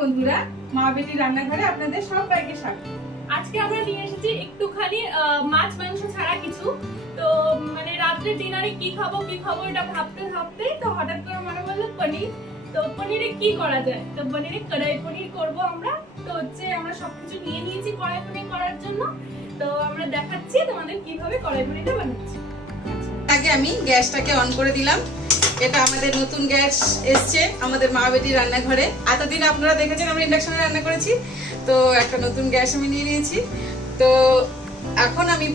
বন্ধুরা, মা বেটি রান্নাঘরে আপনাদের সবাইকে স্বাগত। আজকে আমরা নিয়ে এসেছি একটুখানি মাছ মাংস ছাড়া কিছু। তো মানে রাত্রে ডিনারে কি খাবো এটা ভাবতে ভাবতে তো হঠাৎ করে মনে পড়লো পনির। তো পনিরে কি করা যায়, তো পনিরে কড়াই পনির করব আমরা। তো হচ্ছে আমরা সবকিছু নিয়ে নিয়েছি কড়াই পনির করার জন্য। তো আমরা দেখাচ্ছি তোমাদের কিভাবে কড়াই পনিরটা বানাচ্ছি। আগে আমি গ্যাসটাকে অন করে দিলাম। এটা আমাদের নতুন গ্যাস এসছে আমাদের মা বেটির রান্নাঘরে। এতদিন আপনারা দেখেছেন আমরা ইন্ডাকশনে রান্না করেছি, তো একটা নতুন গ্যাস আমি নিয়ে নিয়েছি। তো এখন আমি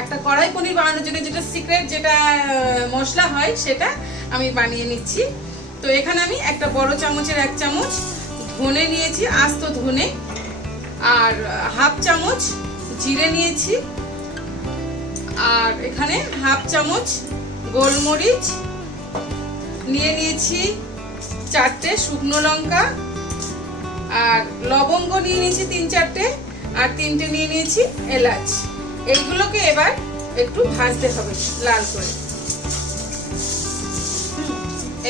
একটা কড়াই পনির বানানোর জন্য যেটা সিক্রেট যেটা মশলা হয় সেটা আমি বানিয়ে নিচ্ছি। তো এখানে আমি একটা বড় চামচের 1 চামচ ধনে নিয়েছি, আস্ত ধনে, আর হাফ চামচ জিরে নিয়েছি, আর এখানে হাফ চামচ গোলমরিচ নিয়ে নিয়েছি, 4টে শুকনো লঙ্কা, আর লবঙ্গ নিয়ে নিয়েছি 3-4টে, আর 3টে নিয়ে নিয়েছি এলাচ। এইগুলোকে এবার একটু ভাজতে হবে লাল করে।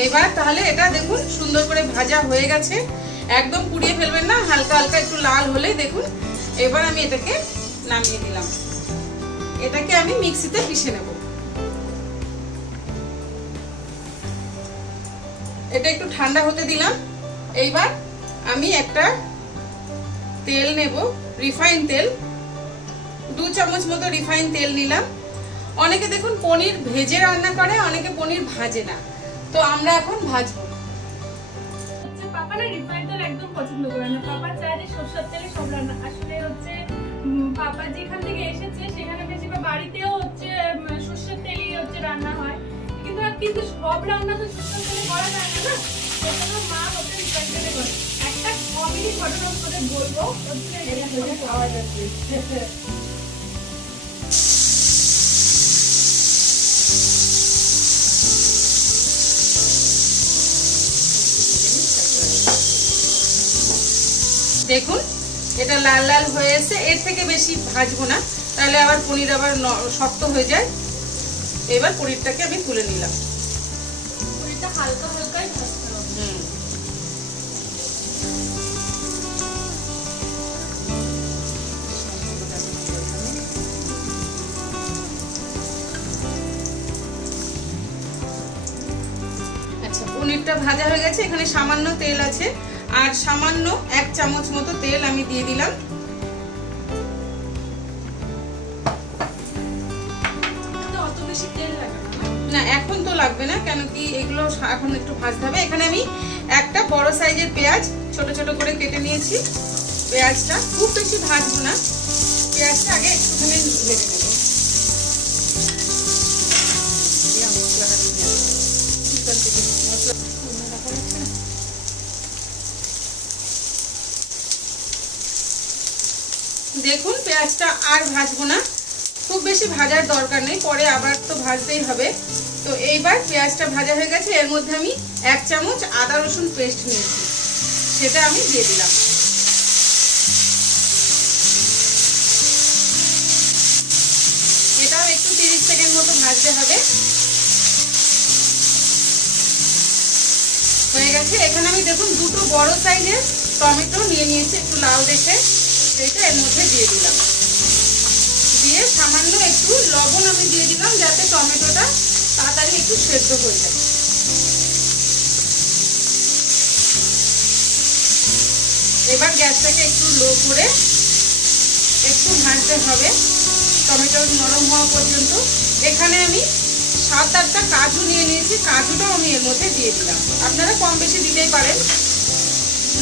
এবার তাহলে এটা দেখুন সুন্দর করে ভাজা হয়ে গেছে, একদম পুড়িয়ে ফেলবেন না, হালকা হালকা একটু লাল হলেই দেখুন। এবার আমি এটাকে নামিয়ে দিলাম। এটাকে আমি মিক্সিতে পিষে নেব। এটা একটু ঠান্ডা হতে দিলাম। এইবার আমি একটা তেল নেব, রিফাইন তেল, 2 চামচ মতো রিফাইন তেল নিলাম। অনেকে দেখুন পনির ভেজে রান্না করে, অনেকে পনির ভাজে না, তো আমরা এখন ভাজবো। পাপা না রিফাইন তেল একদম পছন্দ করে না, পাপা চায় যে সরষের তেলে সব রান্না। আসলে হচ্ছে পাপা যেখান থেকে এসেছে সেখানে বেশিরভাগ বাড়িতেও হচ্ছে সরষের তেলই হচ্ছে রান্না হয়, কিন্তু সব রান্না তো সরষের তেলে করা যায় না। না, সেজন্য মা হচ্ছে রিফাইন তেলে করে। একটা কমেডি ঘটনা আপনাদের বলবো, খাওয়া যাচ্ছে। দেখুন এটা লাল লাল হয়ে এসে, এর থেকে বেশি ভাজবো না, তাহলে আবার পনির আবার শক্ত হয়ে যায়। এবার পনিরটাকে আমি তুলে নিলাম। পনিরটা হালকা হালকাই ভাজতে হবে। আচ্ছা, পনিরটা ভাজা হয়ে গেছে। এখানে সামান্য তেল আছে, আর সামান্য 1 চামচ মতো তেল আমি দিয়ে দিলাম। অত বেশি তেল লাগে না, এখন তো লাগবে না, কেন কি এগুলো এখন একটু ভাজতে হবে। এখানে আমি একটা বড় সাইজের পেঁয়াজ ছোট ছোট করে কেটে নিয়েছি। পেঁয়াজটা খুব বেশি ভাজবো না, পেঁয়াজটা আগে একটুখানি ভেজে নেব। দেখুন পেঁয়াজটা আর ভাজবো না, খুব বেশি ভাজার দরকার নেই, পরে আবার তো ভাজতেই হবে। তো এইবার পেঁয়াজটা ভাজা হয়ে গেছে, এর মধ্যে আমি 1 চামচ আদা রসুন পেস্ট নিয়েছি, সেটা আমি দিয়ে দিলাম। এটাও একটু 30 সেকেন্ড মতো ভাজতে হবে। হয়ে গেছে। এখানে আমি দেখুন 2টো বড় সাইজের টমেটো নিয়ে নিয়েছি, একটু লাল দেখে, সেইটা এর মধ্যে দিয়ে দিলাম। দিয়ে সামান্য একটু লবণ আমি দিয়ে দিলাম, যাতে টমেটোটা তাড়াতাড়ি একটু সেদ্ধ হয়ে যায়। এবার গ্যাসটাকে একটু লো করে একটু ভাজতে হবে টমেটো নরম হওয়া পর্যন্ত। এখানে আমি 7-8টা কাজু নিয়ে নিয়েছি, কাজুটাও আমি এর মধ্যে দিয়ে দিলাম। আপনারা কম বেশি দিতেই পারেন,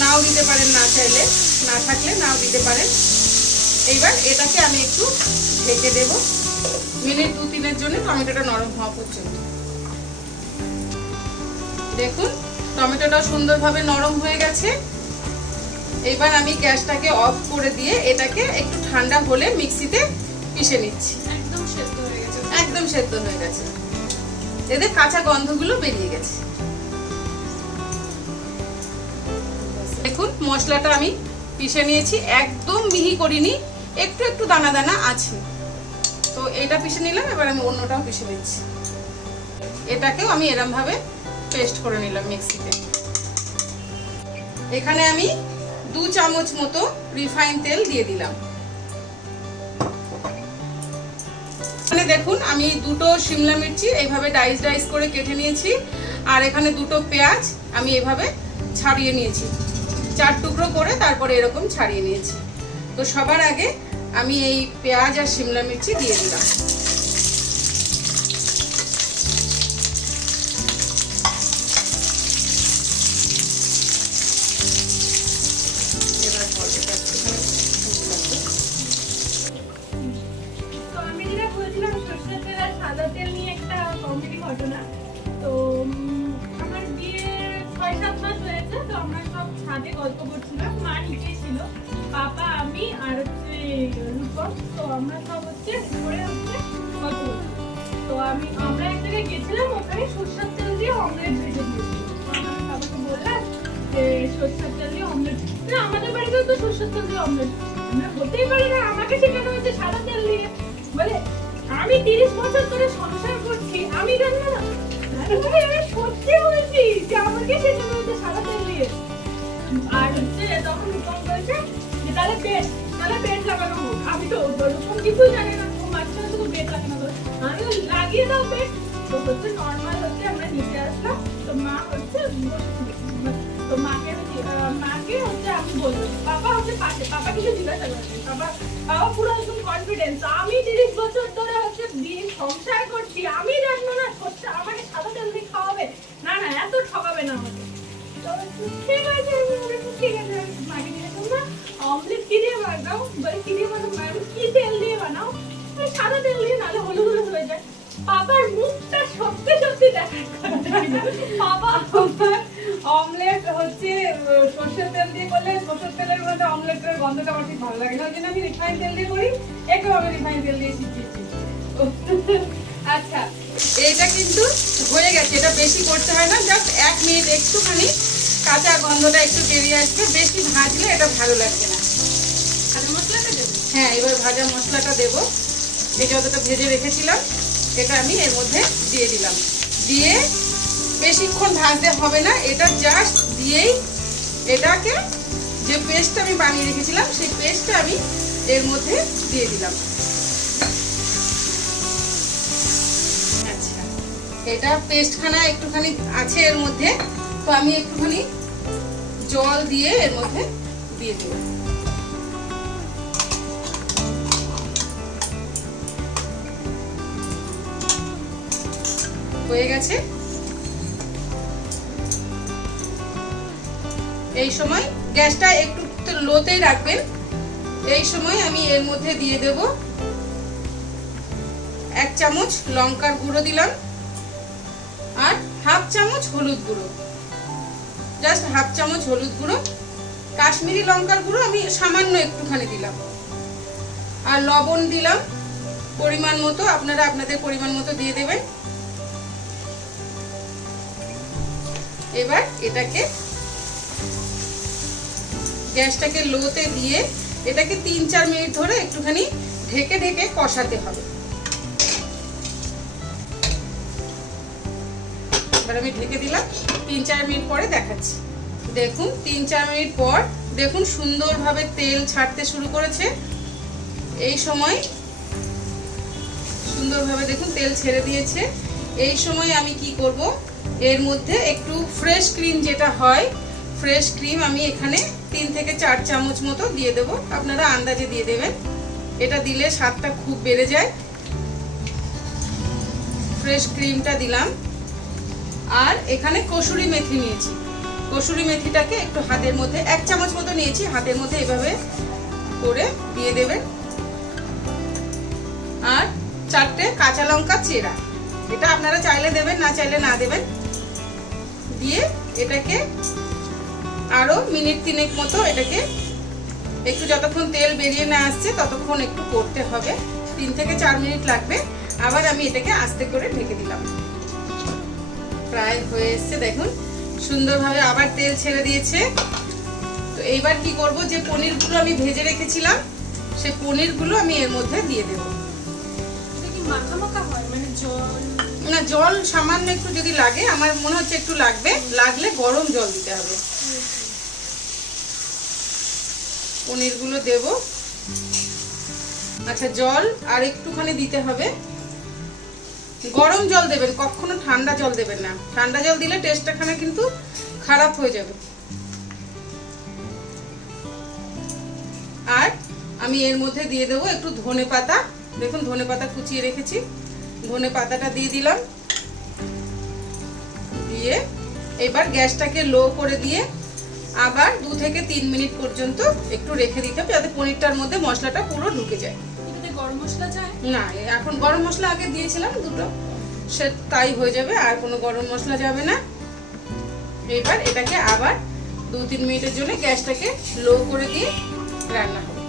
নাও দিতে পারেন, না চাইলে, না থাকলে নাও দিতে পারেন। এইবার এটাকে আমি একটু ঢেকে দেব মিনিট 2-3-এর জন্য, টমেটোটা নরম হওয়া পর্যন্ত। দেখুন টমেটোটা সুন্দরভাবে নরম হয়ে গেছে। এবার আমি গ্যাসটাকে অফ করে দিয়ে এটাকে একটু ঠান্ডা হলে মিক্সিতে পিষে নিচ্ছি। একদম সেদ্ধ হয়ে গেছে, একদম সেদ্ধ হয়ে গেছে, এদের কাঁচা গন্ধগুলো বেরিয়ে গেছে। দেখুন মশলাটা আমি পিষে নিয়েছি, একদম মিহি করিনি, একটু একটু দানা দানা আছে। তো এটা পিষে নিলাম, এবার আমি অন্যটাও পিষে নিচ্ছি। এটাকেও আমি এরম ভাবে পেস্ট করে নিলাম মিক্সিতে। এখানে আমি 2 চামচ মতো রিফাইন তেল দিয়ে দিলাম। এখানে দেখুন আমি দুটো শিমলা মির্চি এইভাবে ডাইস ডাইস করে কেটে নিয়েছি, আর এখানে দুটো পেঁয়াজ আমি এভাবে ছাড়িয়ে নিয়েছি, 4 টুকরো করে তারপরে এরকম ছাড়িয়ে নিয়েছি। তো সবার আগে আমি এই পেঁয়াজ আর শিমলা মির্চি দিয়ে দিলাম। সাদা তেল নিয়ে একটা কমেডি ঘটনা। তো আমার বিয়ে 6-7 মাস হয়েছে, তো আমরা সব ছাদে গল্প করছিলাম, মা নিচে ছিল, পাপা আমি আর হচ্ছে রূপক। তো আমরা সব হচ্ছে ঘুরে হচ্ছে গল্প করছিলাম। তো আমরা এক জায়গায় গেছিলাম, ওখানে সরষের তেল দিয়ে অমলেট ভেজে দিয়েছিলাম। আমার বাবাকে বললাম যে সরষের তেল দিয়ে অমলেট, না আমাদের বাড়িতেও তো সরষের তেল দিয়ে অমলেট, আমরা বলতেই পারি না, আমাকে শেখানো হয়েছে সাদা তেল দিয়ে। বলে আমি 30 বছর ধরে সংসার করছি, আমি জানি না। আমি সত্যি বলছি যে আমাকে শেখানো হয়েছে সাদা তেল দিয়ে। আর হচ্ছে তখন রূপম বলছে যে তাহলে বেড লাগানো হোক। আমি তো রূপম কিছুই জানি না, ও মাঝখানে শুধু বেড লাগানো হবে, আমি লাগিয়ে দাও বেড। তো হচ্ছে নর্মাল হচ্ছে আমরা নিচে আসলাম, তো মা হচ্ছে তো মাকে হচ্ছে আমি বললাম, পাপা হচ্ছে পাশে, পাপা কিছু জিজ্ঞাসা করছে, বাবা পুরো একদম কনফিডেন্স, আমি 30 বছর ধরে হচ্ছে সংসার করছি, আমি জানবো না সত্যি আমাকে সাদা তেল দিয়ে খাওয়াবে, না না এত ঠকাবে না আমাকে। ঠিক আছে ঠিক আছে, মাকে দিয়ে না অমলেট কি দিয়ে বানাও, বলে কি দিয়ে বানাও, কি তেল দিয়ে বানাও, সাদা তেল দিয়ে, নাহলে হলুদ হলুদ হয়ে যায়। পাপার মুখটা সত্যি সত্যি দেখা, পাপা অমলেট হচ্ছে সরষের তেল দিয়ে করলে সরষের তেলের মধ্যে অমলেটের গন্ধটা আমার ঠিক ভালো লাগে না, ওই জন্য আমি রিফাইন তেল দিয়ে করি, এটাও আমি রিফাইন তেল দিয়ে শিখিয়েছি। আচ্ছা এটা কিন্তু হয়ে গেছে, এটা বেশি করতে হয় না, জাস্ট 1 মিনিট একটুখানি কাঁচা গন্ধটা একটু বেরিয়ে আসবে, বেশি ভাজলে এটা ভালো লাগবে না। ভাজা মশলাটা দেবো, হ্যাঁ এবার ভাজা মশলাটা দেবো। এই যতটা ভেজে রেখেছিলাম এটা আমি এর মধ্যে দিয়ে দিলাম, দিয়ে বেশিক্ষণ ভাজতে হবে না, এটা জাস্ট দিয়েই এটাকে যে পেস্টটা আমি বানিয়ে রেখেছিলাম সেই পেস্টটা আমি এর মধ্যে দিয়ে দিলাম। আচ্ছা এটা পেস্টখানা একটুখানি আছে এর মধ্যে, তো আমি একটুখানি জল দিয়ে এর মধ্যে দিয়ে দেব। হয়ে গেছে। এই সময় গ্যাসটা একটু লোতেই রাখবেন। এই সময় আমি এর মধ্যে দিয়ে দেব 1 চামচ লঙ্কার গুঁড়ো দিলাম, আর 1/2 চামচ হলুদ গুঁড়ো, জাস্ট 1/2 চামচ হলুদ গুঁড়ো। কাশ্মীরি লঙ্কার গুঁড়ো আমি সামান্য একটুখানি দিলাম, আর লবণ দিলাম পরিমাণ মতো, আপনারা আপনাদের পরিমাণ মতো দিয়ে দেবেন। এবার এটাকে গ্যাসটাকে লোতে দিয়ে এটাকে 3-4 মিনিট ধরে একটুখানি ঢেকে ঢেকে কষাতে হবে। এবার আমি ঢেকে দিলাম, 3-4 মিনিট পরে দেখাচ্ছি। দেখুন 3-4 মিনিট পর দেখুন সুন্দরভাবে তেল ছাড়তে শুরু করেছে। এই সময় সুন্দরভাবে দেখুন তেল ছেড়ে দিয়েছে। এই সময় আমি কি করব, এর মধ্যে একটু ফ্রেশ ক্রিম যেটা হয়, ফ্রেশ ক্রিম আমি এখানে 3 থেকে 4 চামচ মতো দিয়ে দেবো, আপনারা আন্দাজে দিয়ে দেবেন, এটা দিলে স্বাদটা খুব বেড়ে যায়। ফ্রেশ ক্রিমটা দিলাম, আর এখানে কসুরি মেথি নিয়েছি, কসুরি মেথিটাকে একটু হাতের মধ্যে 1 চামচ মতো নিয়েছি, হাতের মধ্যে এভাবে করে দিয়ে দেবেন। আর 4টে কাঁচা লঙ্কা চেরা, এটা আপনারা চাইলে দেবেন, না চাইলে না দেবেন। দিয়ে এটাকে আরো মিনিট 3 মতো এটাকে একটু যতক্ষণ তেল বেরিয়ে না আসছে ততক্ষণ একটু করতে হবে, 3 থেকে 4 মিনিট লাগবে। আবার আমি এটাকে আস্তে করে ঢেকে দিলাম। প্রায় হয়ে এসছে, দেখুন সুন্দরভাবে আবার তেল ছেড়ে দিয়েছে। তো এইবার কি করব, যে পনিরগুলো আমি ভেজে রেখেছিলাম সেই পনিরগুলো আমি এর মধ্যে দিয়ে দেব। এটা কি মাখা মাখা হয়, মানে জল না, জল সামান্য একটু যদি লাগে, আমার মনে হচ্ছে একটু লাগবে, লাগলে গরম জল দিতে হবে। পনিরগুলো দেব। আচ্ছা, জল আর একটুখানি দিতে হবে। গরম জল দেবেন, কখনো ঠান্ডা জল দেবেন না। ঠান্ডা জল দিলে টেস্টটা খানা কিন্তু খারাপ হয়ে যাবে। আর আমি এর মধ্যে দিয়ে দেবো একটু ধনেপাতা। দেখুন ধনেপাতা কুচিয়ে রেখেছি, ধনেপাতাটা দিয়ে দিলাম। দিয়ে এবার গ্যাসটাকে লো করে দিয়ে আবার 2 থেকে 3 মিনিট পর্যন্ত একটু রেখে দিতে হবে, যাতে পনিরটার মধ্যে মশলাটা পুরো ঢুকে যায়। এটাতে গরম মশলা যায় না, এখন গরম মশলা আগে দিয়েছিলাম দুটো, সে তাই হয়ে যাবে, আর কোনো গরম মশলা যাবে না। এবার এটাকে আবার 2-3 মিনিটের জন্য গ্যাসটাকে লো করে দিয়ে রান্না হবে।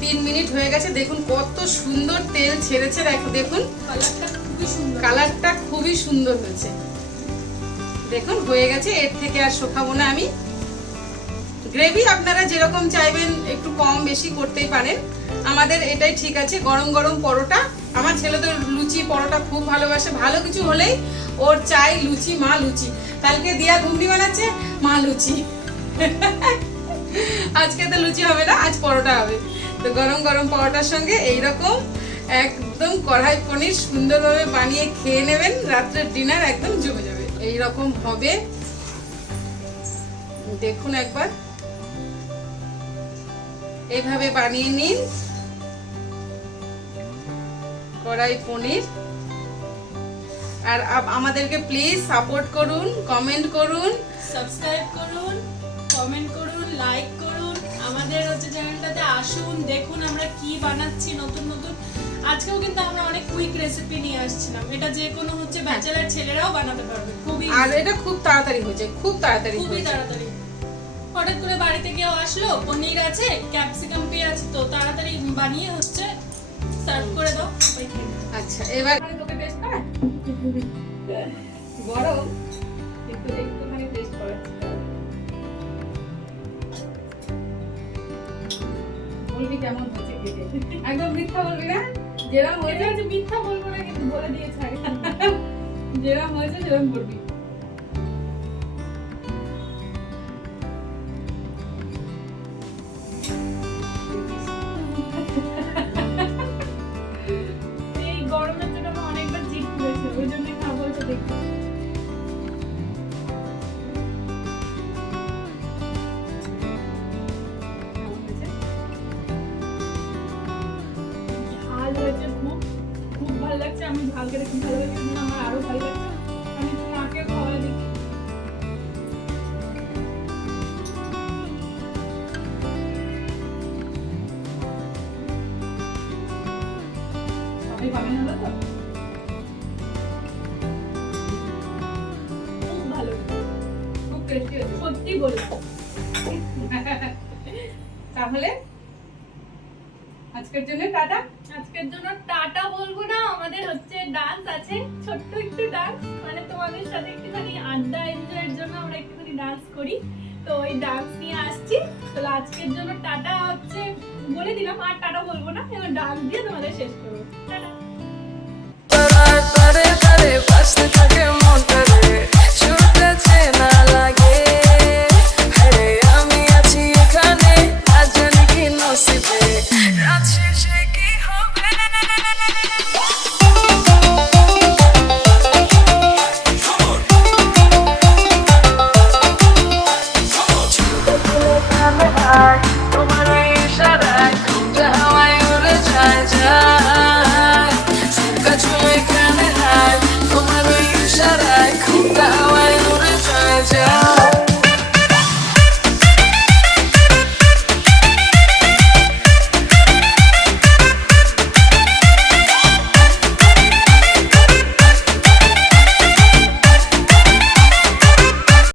3 মিনিট হয়ে গেছে, দেখুন কত সুন্দর তেল ছেড়েছে। দেখুন কালারটা খুবই সুন্দর হয়েছে। দেখুন হয়ে গেছে, এর থেকে আর শোকাবো না আমি। গ্রেভি আপনারা যেরকম চাইবেন একটু কম বেশি করতেই পারেন, আমাদের এটাই ঠিক আছে। গরম গরম পরোটা, আমার ছেলে তো লুচি পরোটা খুব ভালোবাসে, ভালো কিছু হলেই ওর চাই লুচি, মা লুচি। কালকে দিয়া ঘুগনি বানাচ্ছে, মা লুচি। আজকে তো লুচি হবে না, আজ পরোটা হবে। তো গরম গরম পরোটার সঙ্গে এইরকম একদম কড়াই পনির সুন্দরভাবে বানিয়ে খেয়ে নেবেন, রাত্রের ডিনার একদম জমে যাবে। এইরকম হবে, দেখুন একবার এইভাবে বানিয়ে নিন কড়াই পনির। আর আমাদেরকে প্লিজ সাপোর্ট করুন, কমেন্ট করুন, সাবস্ক্রাইব করুন, কমেন্ট করুন, লাইক করুন। আমাদের হচ্ছে চ্যানেলটাতে আসুন, দেখুন আমরা কি বানাচ্ছি নতুন নতুন। আজকেও কিন্তু আমরা অনেক কুইক রেসিপি নিয়ে আসছিলাম, এটা যে কোনো হচ্ছে ব্যাচেলার ছেলেরাও বানাতে পারবে খুবই। আর এটা খুব তাড়াতাড়ি হয়ে যায়, খুব তাড়াতাড়ি, খুবই তাড়াতাড়ি। হঠাৎ করে বাড়িতে কেউ আসলো, পনির আছে, ক্যাপসিকাম পেঁয়াজ, তো তাড়াতাড়ি বানিয়ে হচ্ছে সার্ভ করে দাও। আচ্ছা, এবার তোকে টেস্ট করা গরম কিন্তু একটুখানি টেস্ট করাচ্ছি। বলবি কেমন হচ্ছে খেতে, একদম মিথ্যা বলবি না। যেরকম হয়েছে মিথ্যা বলবো না, কিন্তু বলে দিয়েছে যেরকম হয়েছে সেরকম বলবি। এই গরমের জন্য আমার অনেকবার জিভ হয়েছে, ওই জন্য খাবো তো দেখি। ঝাল হয়েছে, খুব খুব ভালো লাগছে। আমি ঝাল খেতে খুব ভালো লাগছে, আমার আরো ভালো লাগছে। আমি একটু মাকে খাওয়া দেখি। সবাই বানিয়ে হলো তো? খুব ভালো, খুব টেস্টি হয়েছে, সত্যি বললাম। তাহলে আজকের জন্য টাটা। আজকের জন্য টাটা বলবো না, আমাদের হচ্ছে ডান্স আছে, ছোট্ট একটু ডান্স, মানে তোমাদের সাথে একটুখানি আড্ডা এনজয়ের জন্য আমরা একটুখানি ডান্স করি। তো ওই ডান্স নিয়ে আসছি। তাহলে আজকের জন্য টাটা হচ্ছে বলে দিলাম, আর টাটা বলবো না, এবার ডান্স দিয়ে তোমাদের শেষ করবো। টাটা। থাকে মনটারে ছুটেছে না লাগে, আমি আছি এখানে, আজ জানি কি নসিবে, রাত শেষে কি হবে। তোমার ইশারা